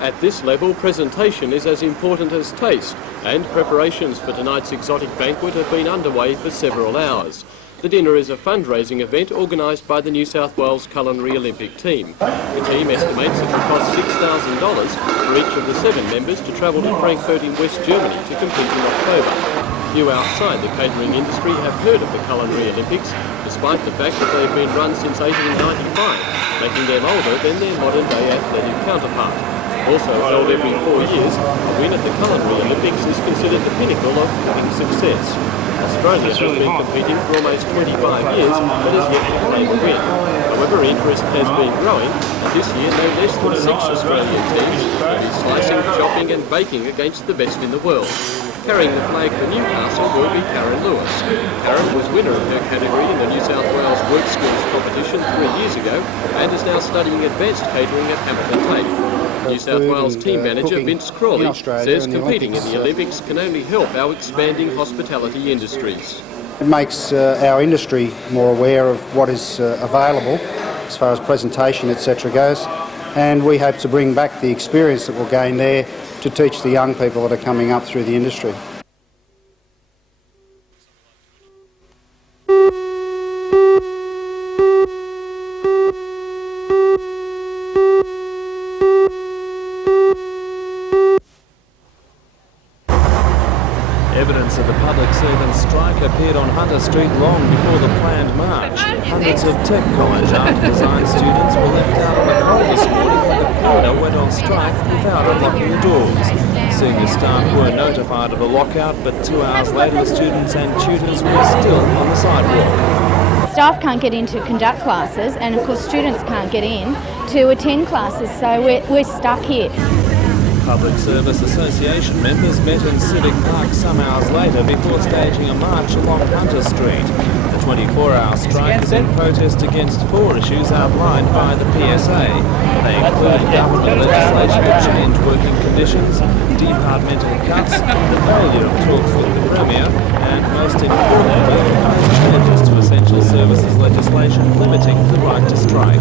At this level, presentation is as important as taste, and preparations for tonight's exotic banquet have been underway for several hours. The dinner is a fundraising event organised by the New South Wales Culinary Olympic team. The team estimates it will cost $6,000 for each of the 7 members to travel to Frankfurt in West Germany to compete in October. Few outside the catering industry have heard of the Culinary Olympics, despite the fact that they've been run since 1895, making them older than their modern-day athletic counterpart. Also held every 4 years, a win at the Culinary Olympics is considered the pinnacle of cooking success. Australia has been competing for almost 25 years, but has yet to claim a win. However, interest has been growing, and this year no less than 6 Australian teams will be slicing, chopping and baking against the best in the world. Carrying the flag for Newcastle will be Karen Lewis. Karen was winner of her category in the New South Wales Work Skills competition 3 years ago and is now studying advanced catering at Hamilton TAFE. New South Wales team manager Vince Crawley says competing in the Olympics can only help our expanding hospitality industries. It makes our industry more aware of what is available as far as presentation etc. goes, and we hope to bring back the experience that we'll gain there to teach the young people that are coming up through the industry. Evidence of the public servants' strike appeared on Hunter Street long before the planned march. Hundreds of Tech College art and design students were left out on the cold this morning when the corridor went on strike without unlocking the doors. Senior staff were notified of the lockout, but 2 hours later the students and tutors were still on the sidewalk. Staff can't get in to conduct classes, and of course students can't get in to attend classes, so we're stuck here. Public Service Association members met in Civic Park some hours later before staging a march along Hunter Street. The 24-hour strike is in protest against 4 issues outlined by the PSA. They include government legislation to change working conditions, departmental cuts, the failure of talks with the Premier, and most importantly, proposed changes to essential services legislation limiting the right to strike.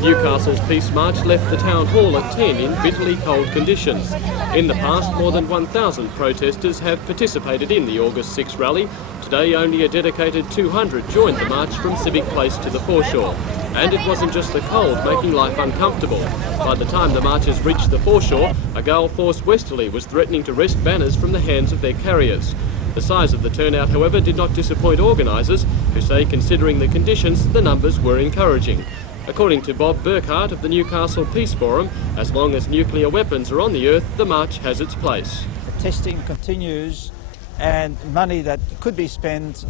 Newcastle's Peace March left the town hall at 10 in bitterly cold conditions. In the past, more than 1,000 protesters have participated in the August 6 rally. Today, only a dedicated 200 joined the march from Civic Place to the foreshore. And it wasn't just the cold making life uncomfortable. By the time the marchers reached the foreshore, a gale force westerly was threatening to wrest banners from the hands of their carriers. The size of the turnout, however, did not disappoint organisers, who say considering the conditions, the numbers were encouraging. According to Bob Burkhart of the Newcastle Peace Forum, as long as nuclear weapons are on the earth, the march has its place. The testing continues, and money that could be spent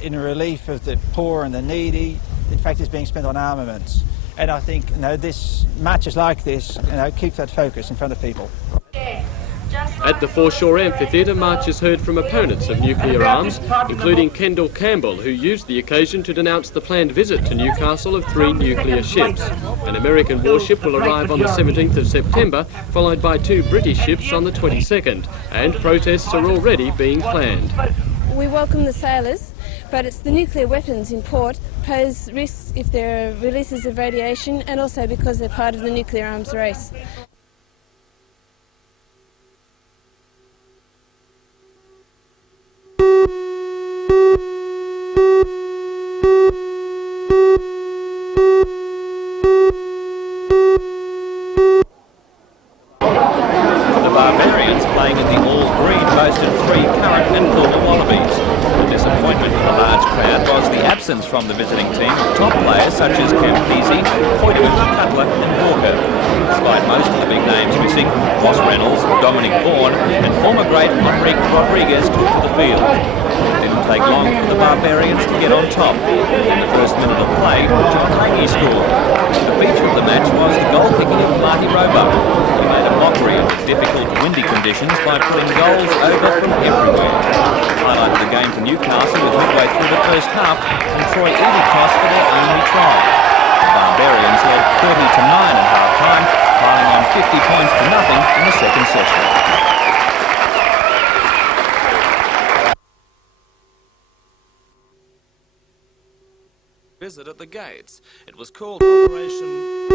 in relief of the poor and the needy, in fact, is being spent on armaments. And I think this marches like this keep that focus in front of people. At the foreshore amphitheatre, marchers heard from opponents of nuclear arms, including Kendall Campbell, who used the occasion to denounce the planned visit to Newcastle of 3 nuclear ships. An American warship will arrive on the 17th of September, followed by 2 British ships on the 22nd, and protests are already being planned. We welcome the sailors, but it's the nuclear weapons in port pose risks if there are releases of radiation, and also because they're part of the nuclear arms race. The Barbarians, playing in the all-green, boasted 3 current and former Wallabies. The disappointment for the large crowd was the absence from the visiting team of top players such as Campese, Hoytman, Cutler and Walker. Despite most of the big names missing, Ross Reynolds, Dominic Vaughan and former great Enrique Rodriguez took to the field. It didn't take long for the Barbarians to get on top. In the first minute of play, John Lange scored. The feature of the match was the goal kicking of Marty Roebuck. He made a mockery of the difficult windy conditions by putting goals over from everywhere. Highlighted the game for Newcastle was midway through the first half and Troy Edicross for their only try. Barbarians led 30-9 at half-time, piling on 50 points to nothing in the second session. Visit at the gates. It was called Operation...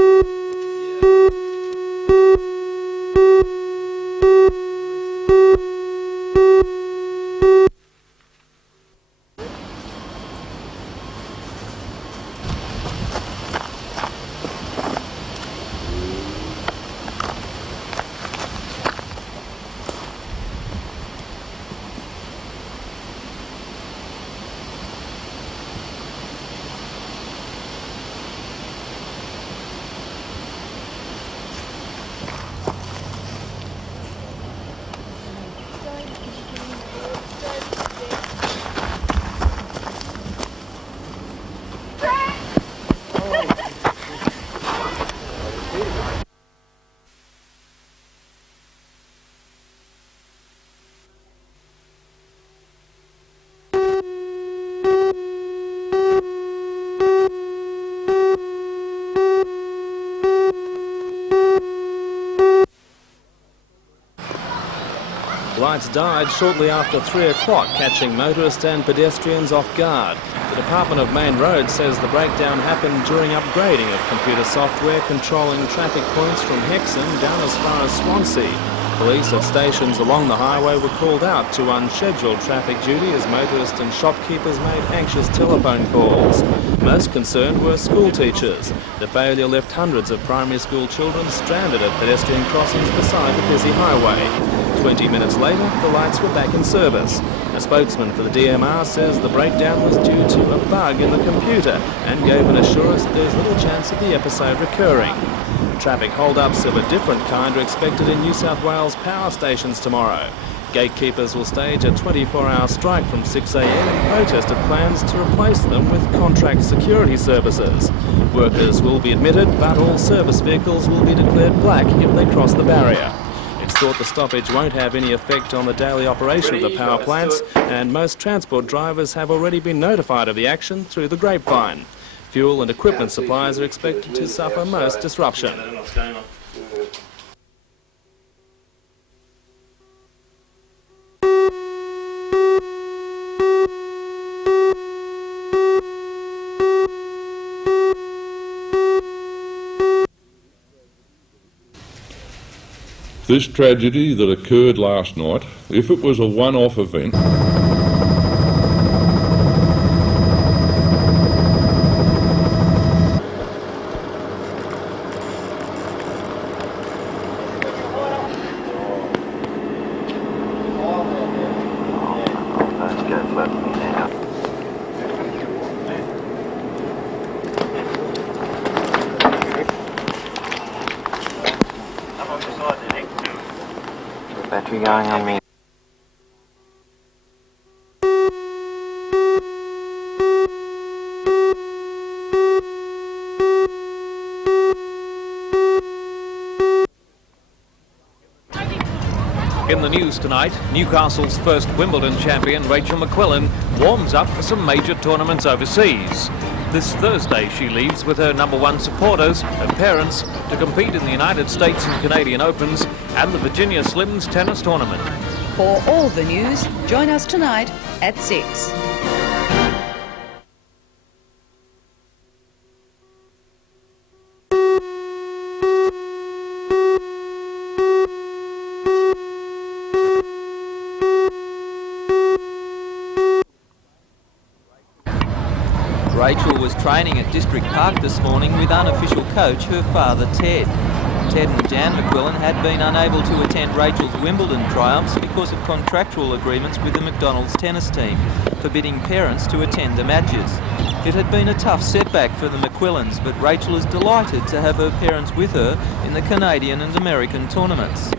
Lights died shortly after 3 o'clock, catching motorists and pedestrians off guard. The Department of Main Roads says the breakdown happened during upgrading of computer software controlling traffic points from Hexham down as far as Swansea. Police at stations along the highway were called out to unscheduled traffic duty as motorists and shopkeepers made anxious telephone calls. Most concerned were school teachers. The failure left hundreds of primary school children stranded at pedestrian crossings beside the busy highway. 20 minutes later, the lights were back in service. A spokesman for the DMR says the breakdown was due to a bug in the computer and gave an assurance that there's little chance of the episode recurring. Traffic hold-ups of a different kind are expected in New South Wales power stations tomorrow. Gatekeepers will stage a 24-hour strike from 6 a.m. in protest of plans to replace them with contract security services. Workers will be admitted, but all service vehicles will be declared black if they cross the barrier. It's thought the stoppage won't have any effect on the daily operation of the power plants, and most transport drivers have already been notified of the action through the grapevine. Fuel and equipment suppliers are expected to suffer most disruption. This tragedy that occurred last night, if it was a one-off event, battery going on me. In the news tonight, Newcastle's first Wimbledon champion Rachel McQuillan warms up for some major tournaments overseas. This Thursday she leaves with her #1 supporters and parents to compete in the United States and Canadian Opens and the Virginia Slims tennis tournament. For all the news, join us tonight at 6. Rachel was training at District Park this morning with unofficial coach, her father Ted. Ted and Jan McQuillan had been unable to attend Rachel's Wimbledon triumphs because of contractual agreements with the McDonald's tennis team, forbidding parents to attend the matches. It had been a tough setback for the McQuillans, but Rachel is delighted to have her parents with her in the Canadian and American tournaments.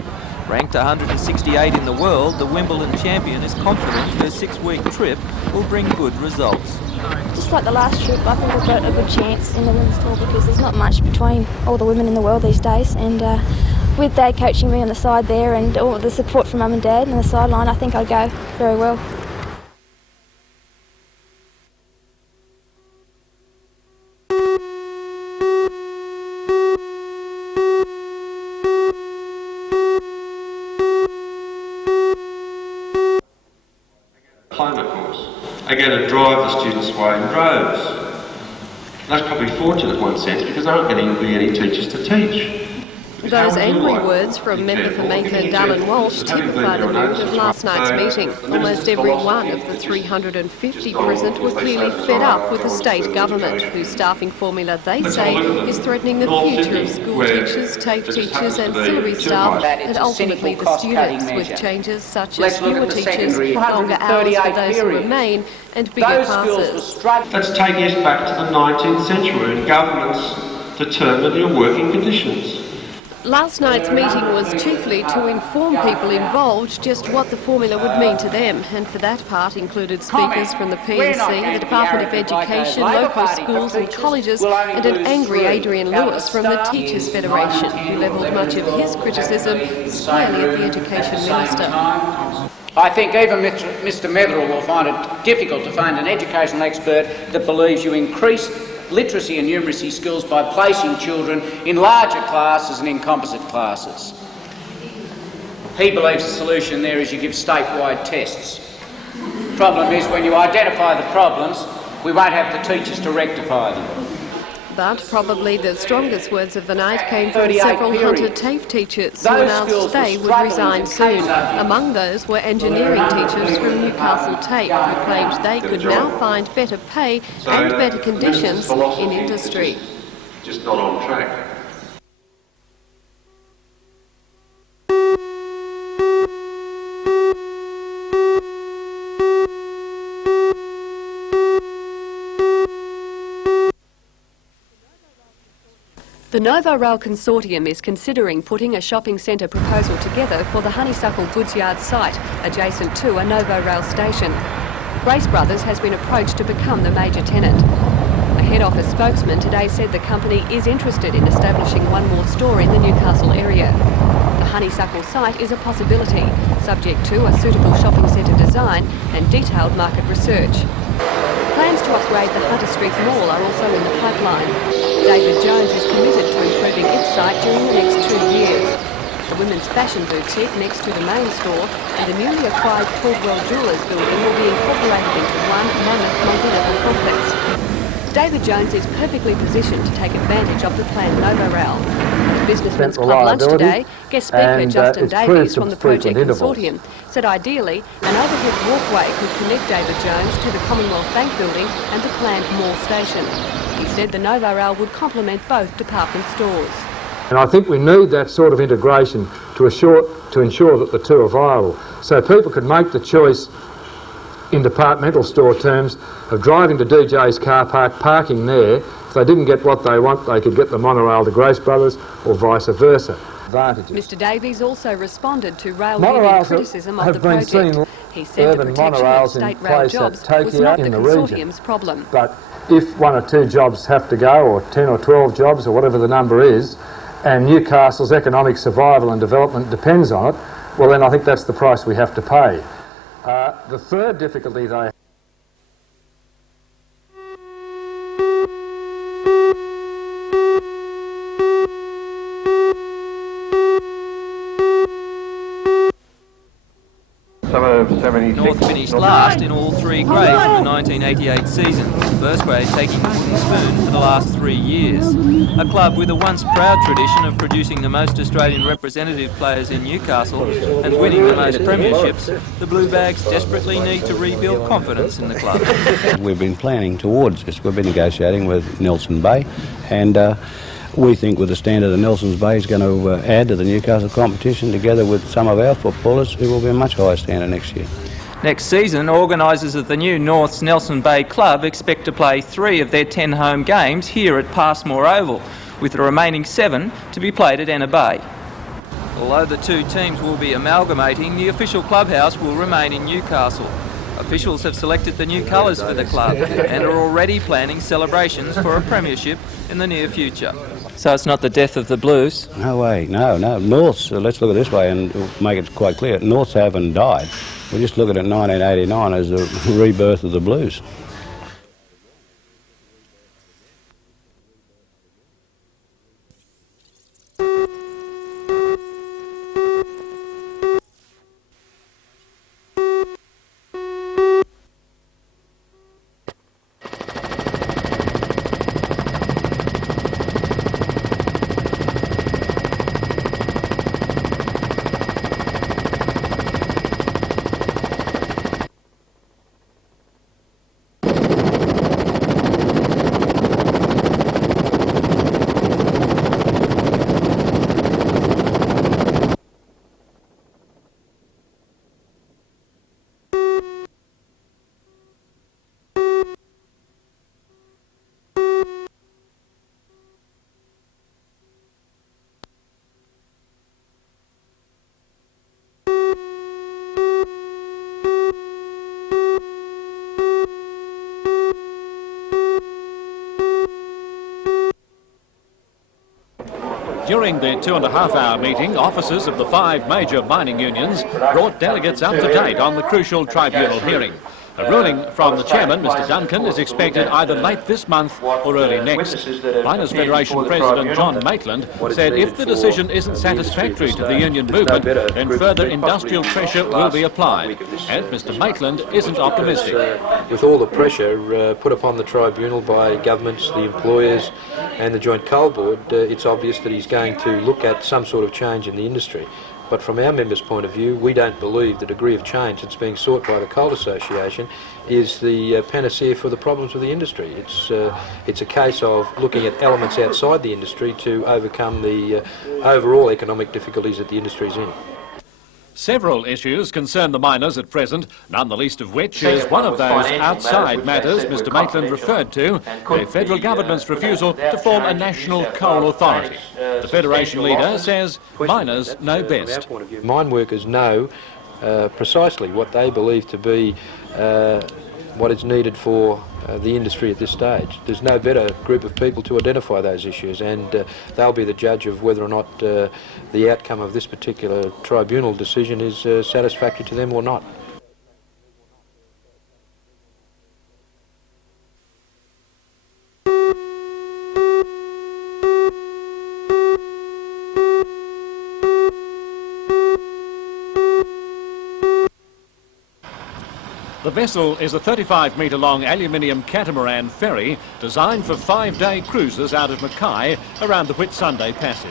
Ranked 168 in the world, the Wimbledon champion is confident her 6-week trip will bring good results. Just like the last trip, I think we've got a good chance in the women's tour because there's not much between all the women in the world these days, and with Dad coaching me on the side there and all the support from Mum and Dad on the sideline, I think I'll go very well. are going to drive the students away in droves. That's probably fortunate in one sense because there aren't going to be any teachers to teach. Those angry words from member for Maitland Alan Walsh typify the mood of last night's meeting. Almost every one of the 350 present were clearly fed up with the state government, whose staffing formula, they say, is threatening the future of school teachers, TAFE teachers and ancillary staff, and ultimately the students, with changes such as fewer teachers, longer hours for those who remain, and bigger classes. Let's take us back to the 19th century when governments determined your working conditions. Last night's meeting was chiefly to inform people involved just what the formula would mean to them, and for that part included speakers from the PNC, the Department of Education, local schools and colleges, and an angry Adrian Lewis from the Teachers Federation, who levelled much of his criticism squarely at the Education Minister. I think even Mr Metherell will find it difficult to find an educational expert that believes you increase literacy and numeracy skills by placing children in larger classes and in composite classes. He believes the solution there is you give statewide tests. The problem is when you identify the problems, we won't have the teachers to rectify them. But probably the strongest words of the night came from several hundred TAFE teachers who announced they would resign soon. Among those were engineering teachers from Newcastle TAFE, who claimed they could now find better pay and better conditions in industry. Just not on track. The Novo Rail Consortium is considering putting a shopping centre proposal together for the Honeysuckle goods yard site, adjacent to a Novo Rail station. Grace Brothers has been approached to become the major tenant. A head office spokesman today said the company is interested in establishing one more store in the Newcastle area. The Honeysuckle site is a possibility, subject to a suitable shopping centre design and detailed market research. Plans to upgrade the Hunter Street Mall are also in the pipeline. David Jones is committed to improving its site during the next 2 years. The women's fashion boutique next to the main store and the newly acquired Caldwell Jewellers building will be incorporated into one mammoth multi-level complex. David Jones is perfectly positioned to take advantage of the planned Novo Rail. At the Businessmen's Club lunch today, guest speaker Justin Davies from the Project Consortium said ideally an overhead walkway could connect David Jones to the Commonwealth Bank building and the planned Mall station. He said the Novo Rail would complement both department stores. And I think we need that sort of integration to ensure that the two are viable. So people could make the choice in departmental store terms of driving to DJ's car park, parking there. If they didn't get what they want, they could get the monorail to Grace Brothers or vice versa. Advantages. Mr Davies also responded to rail union criticism of the project. He said the protection of state rail jobs was not the consortium's problem. But if 1 or 2 jobs have to go, or 10 or 12 jobs, or whatever the number is, and Newcastle's economic survival and development depends on it, well then I think that's the price we have to pay. The third difficulty they North finished last in all 3 grades in the 1988 season, first grade taking the wooden spoon for the last 3 years. A club with a once proud tradition of producing the most Australian representative players in Newcastle and winning the most premierships, the Blue Bags desperately need to rebuild confidence in the club. We've been planning towards this. We've been negotiating with Nelson Bay, and we think with the standard of Nelson's Bay is going to add to the Newcastle competition, together with some of our footballers, it will be a much higher standard next year. Next season, organisers of the new North's Nelson Bay Club expect to play 3 of their 10 home games here at Passmore Oval, with the remaining 7 to be played at Enna Bay. Although the 2 teams will be amalgamating, the official clubhouse will remain in Newcastle. Officials have selected the new colours for the club and are already planning celebrations for a premiership in the near future. So it's not the death of the Blues? No way, no. Norths, let's look at it this way and make it quite clear. Norths haven't died. We're just looking at 1989 as the rebirth of the Blues. During the 2.5-hour meeting, officers of the 5 major mining unions brought delegates up to date on the crucial tribunal hearing. A ruling from the chairman, Mr Duncan, is expected either late this month or early next. Miners Federation President John Maitland said if the decision isn't satisfactory to the union movement, then further industrial pressure will be applied. And Mr Maitland isn't optimistic. With all the pressure put upon the tribunal by governments, the employers and the Joint Coal Board, it's obvious that he's going to look at some sort of change in the industry. But from our members' point of view, we don't believe the degree of change that's being sought by the Coal Association is the panacea for the problems of the industry. It's a case of looking at elements outside the industry to overcome the overall economic difficulties that the industry is in. Several issues concern the miners at present, none the least of which is one of those outside matters Mr Maitland referred to, the federal government's refusal to form a national coal authority. The Federation leader says miners know best. Mine workers know precisely what they believe to be what is needed for the industry at this stage. There's no better group of people to identify those issues, and they'll be the judge of whether or not the outcome of this particular tribunal decision is satisfactory to them or not. The vessel is a 35-metre-long aluminium catamaran ferry designed for 5-day cruises out of Mackay around the Whitsunday Passage.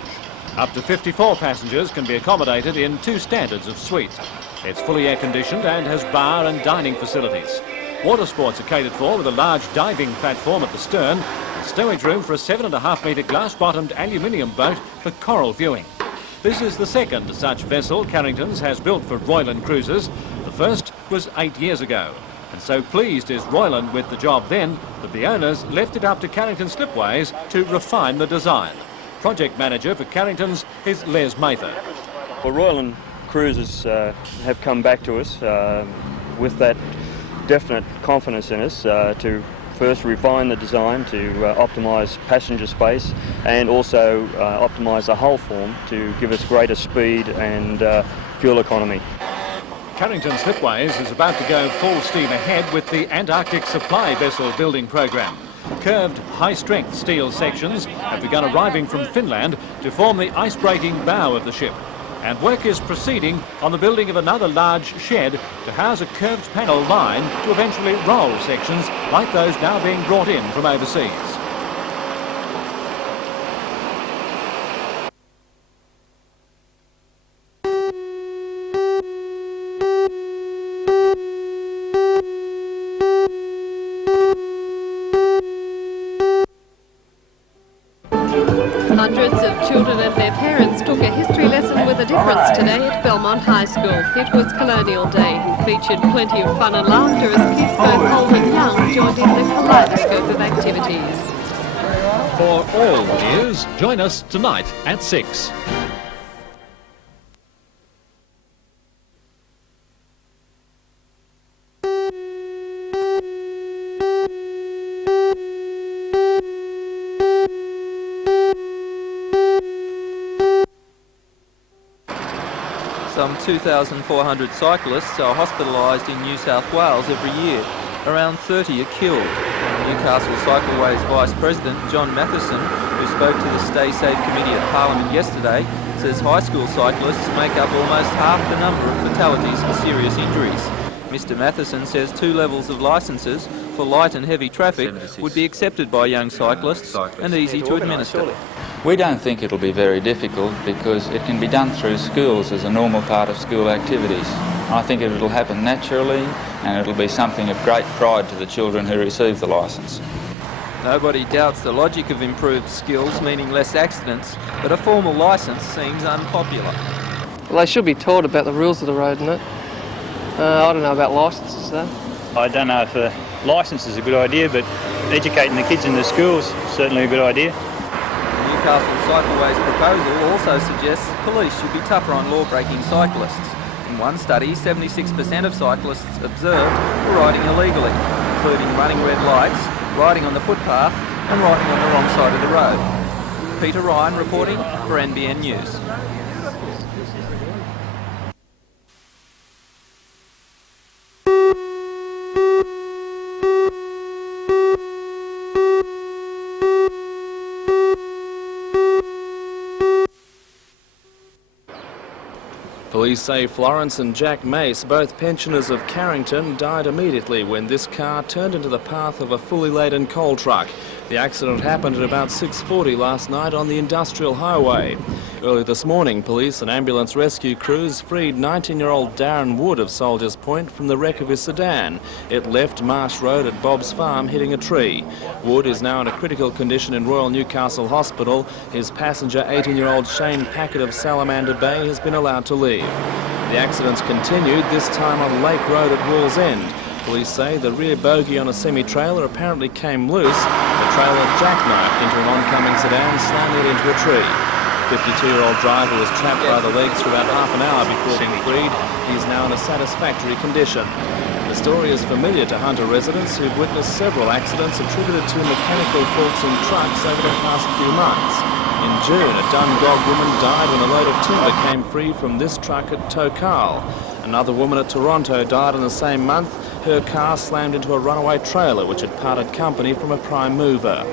Up to 54 passengers can be accommodated in 2 standards of suites. It's fully air-conditioned and has bar and dining facilities. Water sports are catered for with a large diving platform at the stern and stowage room for a 7.5-metre glass-bottomed aluminium boat for coral viewing. This is the second such vessel Carrington's has built for Royland Cruises. The first was 8 years ago. And so pleased is Royland with the job then that the owners left it up to Carrington Slipways to refine the design. Project manager for Carrington's is Les Mather. Well, Royland Cruises have come back to us with that definite confidence in us to first refine the design to optimise passenger space and also optimise the hull form to give us greater speed and fuel economy. Carrington Slipways is about to go full steam ahead with the Antarctic supply vessel building program. Curved, high-strength steel sections have begun arriving from Finland to form the ice-breaking bow of the ship. And work is proceeding on the building of another large shed to house a curved panel line to eventually roll sections like those now being brought in from overseas. Hundreds of children and their parents took a history lesson with a difference today at Belmont High School. It was Colonial Day and featured plenty of fun and laughter as kids both old and young joined in the kaleidoscope of activities. For all the news, join us tonight at 6. Some 2,400 cyclists are hospitalised in New South Wales every year. Around 30 are killed. Newcastle Cycleways Vice President John Matheson, who spoke to the Stay Safe Committee at Parliament yesterday, says high school cyclists make up almost half the number of fatalities and serious injuries. Mr Matheson says 2 levels of licences for light and heavy traffic would be accepted by young cyclists and easy to administer. We don't think it'll be very difficult because it can be done through schools as a normal part of school activities. I think it'll happen naturally and it'll be something of great pride to the children who receive the licence. Nobody doubts the logic of improved skills, meaning less accidents, but a formal licence seems unpopular. Well, they should be taught about the rules of the road, isn't it? I don't know about licences though. I don't know if a licence is a good idea, but educating the kids in the schools is certainly a good idea. Newcastle Cycleways proposal also suggests police should be tougher on law-breaking cyclists. In one study, 76% of cyclists observed were riding illegally, including running red lights, riding on the footpath and riding on the wrong side of the road. Peter Ryan reporting for NBN News. Police say Florence and Jack Mace, both pensioners of Carrington, died immediately when this car turned into the path of a fully laden coal truck. The accident happened at about 6:40 last night on the industrial highway. Early this morning, police and ambulance rescue crews freed 19-year-old Darren Wood of Soldiers Point from the wreck of his sedan. It left Marsh Road at Bob's Farm hitting a tree. Wood is now in a critical condition in Royal Newcastle Hospital. His passenger, 18-year-old Shane Packett of Salamander Bay, has been allowed to leave. The accidents continued, this time on Lake Road at Wallsend. Police say the rear bogie on a semi-trailer apparently came loose. The trailer jackknifed into an oncoming sedan, slamming it into a tree. The 52-year-old driver was trapped by the legs for about half an hour before being freed. He is now in a satisfactory condition. The story is familiar to Hunter residents who've witnessed several accidents attributed to mechanical faults in trucks over the past few months. In June, a Dungog woman died when a load of timber came free from this truck at Tokal. Another woman at Toronto died in the same month. Her car slammed into a runaway trailer which had parted company from a prime mover.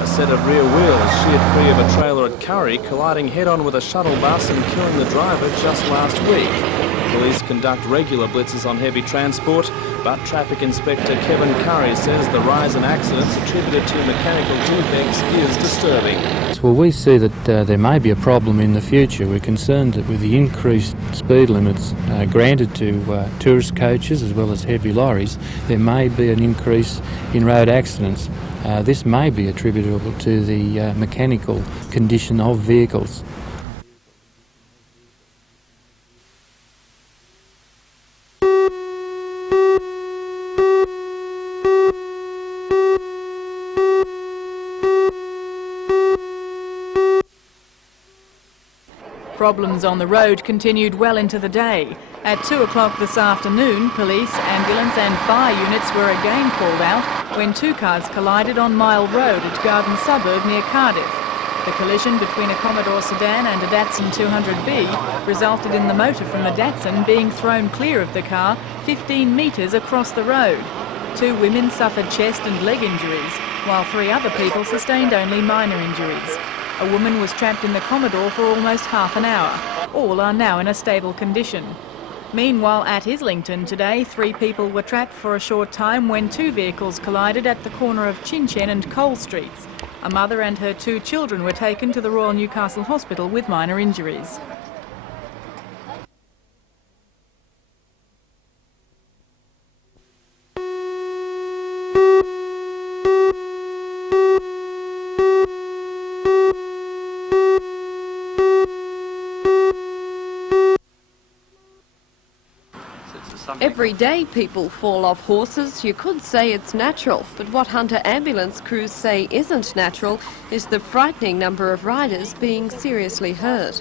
A set of rear wheels sheared free of a trailer at Curry, colliding head-on with a shuttle bus and killing the driver just last week. Police conduct regular blitzes on heavy transport, but Traffic Inspector Kevin Curry says the rise in accidents attributed to mechanical defects is disturbing. Well, we see that there may be a problem in the future. We're concerned that with the increased speed limits granted to tourist coaches as well as heavy lorries, there may be an increase in road accidents. This may be attributable to the mechanical condition of vehicles. Problems on the road continued well into the day. At 2 o'clock this afternoon, police, ambulance and fire units were again called out when two cars collided on Mile Road at Garden Suburb near Cardiff. The collision between a Commodore sedan and a Datsun 200B resulted in the motor from the Datsun being thrown clear of the car 15 metres across the road. Two women suffered chest and leg injuries, while 3 other people sustained only minor injuries. A woman was trapped in the Commodore for almost half an hour. All are now in a stable condition. Meanwhile, at Islington today, 3 people were trapped for a short time when 2 vehicles collided at the corner of Chin Chen and Cole Streets. A mother and her 2 children were taken to the Royal Newcastle Hospital with minor injuries. Every day people fall off horses. You could say it's natural, but what Hunter ambulance crews say isn't natural is the frightening number of riders being seriously hurt.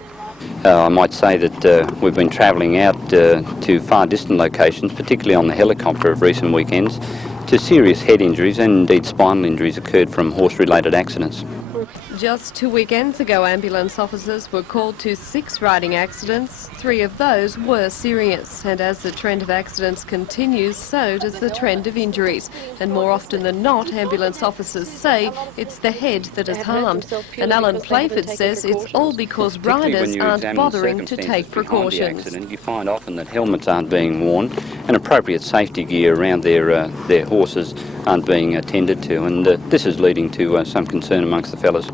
I might say that we've been travelling out to far distant locations, particularly on the helicopter of recent weekends, to serious head injuries and indeed spinal injuries occurred from horse-related accidents. Just 2 weekends ago, ambulance officers were called to 6 riding accidents. 3 of those were serious, and as the trend of accidents continues, so does the trend of injuries. And more often than not, ambulance officers say it's the head that is harmed. And Alan Playford says it's all because riders aren't bothering to take precautions. You find often that helmets aren't being worn and appropriate safety gear around their horses aren't being attended to, and this is leading to some concern amongst the fellas.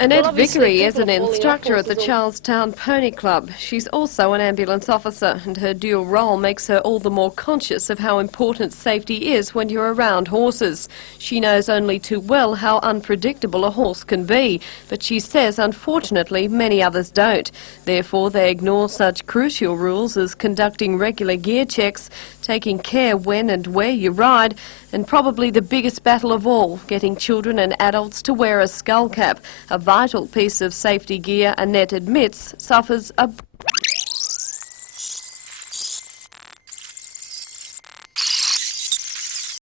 Annette Vickery is an instructor at the Charlestown Pony Club. She's also an ambulance officer, and her dual role makes her all the more conscious of how important safety is when you're around horses. She knows only too well how unpredictable a horse can be, but she says unfortunately many others don't. Therefore they ignore such crucial rules as conducting regular gear checks, taking care when and where you ride, and probably the biggest battle of all, getting children and adults to wear a skull cap, a vital piece of safety gear Annette admits suffers a